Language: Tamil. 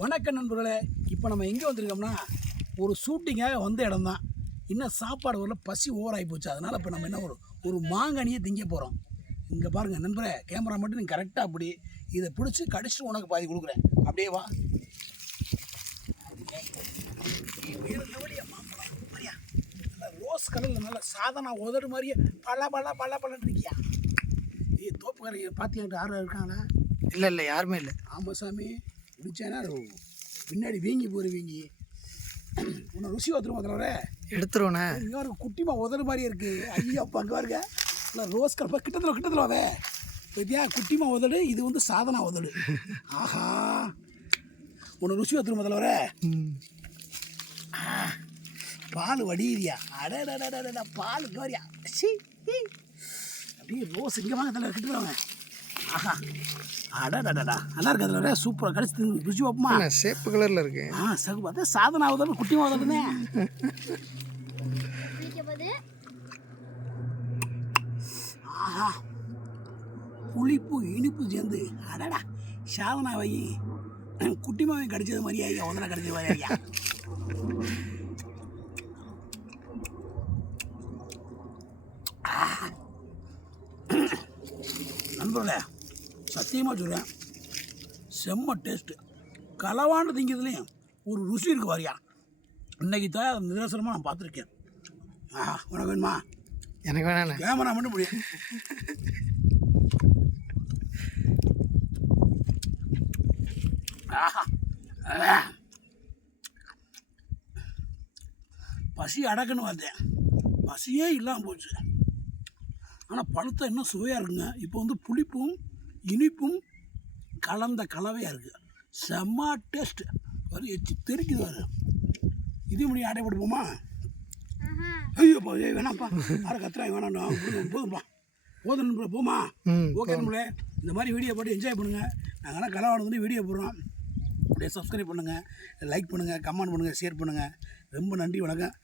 வணக்கம் நண்பர்களே. இப்போ நம்ம எங்கே வந்திருக்கோம்னா ஒரு ஷூட்டிங்காக வந்த இடம் தான். இன்னும் சாப்பாடு வரல, பசி ஓவராகி போச்சு. அதனால் இப்போ நம்ம என்ன ஒரு மாங்கனியை திங்க போகிறோம். இங்கே பாருங்கள் நண்பரே, கேமரா மட்டும் நீங்கள் கரெக்டாக அப்படி இதை பிடிச்சி கடிச்சிட்டு உனக்கு பாதி கொடுக்குறேன். அப்படியே வா. நல்லா ரோஸ் கலரில் நல்லா சாதனா உதடு மாதிரியே பல இருக்கியா? தோப்புக்காரங்க பார்த்தியாங்கிட்ட யாரும் இருக்காங்களா? இல்லை யாருமே இல்லை. ஆமாம் சாமி, பிடிச்சேன்னா பின்னாடி வீங்கி போடுவீங்கி. உன்னை ருசி வந்துடும் அதில் எடுத்துருவோண்ணே. இங்கே ஒரு குட்டிமா உதடு மாதிரியே இருக்குது. ஐயா அப்போ அங்கே பாருங்க, இல்லை ரோஸ் கலப்பா கிட்டத்தில் வாவே பத்தியா. குட்டிமா உதடு, இது வந்து சாதனா உதடு. ஆஹா, உன்னை ருசி வந்துடும் அதில் பால் வடியிறியா? அடடா பாலுக்கு வரியா? சி அப்படியே ரோஸ் இங்கே வாங்க அதில் கிட்டவாங்க. ஆஹா, அடடா நல்லா இருக்கு. அதில் சூப்பராக கடிச்சு ருசி வைப்போமா? சேப்பு கலரில் இருக்கு. சகு பார்த்தா சாதனை ஆகுது, குட்டி ஆகுதுன்னு. ஆஹா, புளிப்பு இனிப்பு சேர்ந்து அடடா சாதனா வை குட்டிமாவையும் கடிச்சது மாதிரி ஐயா, உதனை கடிச்சது மாதிரி ஐயா. நண்பர்களே, சத்தியமாக சொல்கிறேன், செம்ம டேஸ்ட்டு. களவாண்டு திங்கிறதுலையும் ஒரு ருசி இருக்குது வாரியா. இன்றைக்கி தான் நிதர்சனமாக நான் பார்த்துருக்கேன். ஆஹா, உனக்கு வேணுமா? எனக்கு வேணாண்ணே. கேமரா மட்டும் முடியும். ஆஹா, பசி அடக்குன்னு பார்த்தேன், பசியே இல்லாமல் போச்சு. ஆனால் பழுத்த இன்னும் சுவையாக இருக்குங்க. இப்போ வந்து புளிப்பும் இனிப்பும் கலந்த கலவையாக இருக்குது. செம்ம டேஸ்ட்டு. வரும் எச்சு தெரிக்குது வரு. இதே மணி ஆட்டை போட்டுப்போமா? ஐயோப்பா, வேணாம்ப்பா, யாரும் கத்துறாங்க, வேணாம் போதும்ப்பா, போதும் போமா. ஓகே நம்மளே, இந்த மாதிரி வீடியோ போட்டு என்ஜாய் பண்ணுங்கள். நாங்கள்லாம் கலவாடு வந்து வீடியோ போடுறோம். அப்படியே சப்ஸ்கிரைப் பண்ணுங்கள், லைக் பண்ணுங்கள், கமெண்ட் பண்ணுங்கள், ஷேர் பண்ணுங்கள். ரொம்ப நன்றி, வணக்கம்.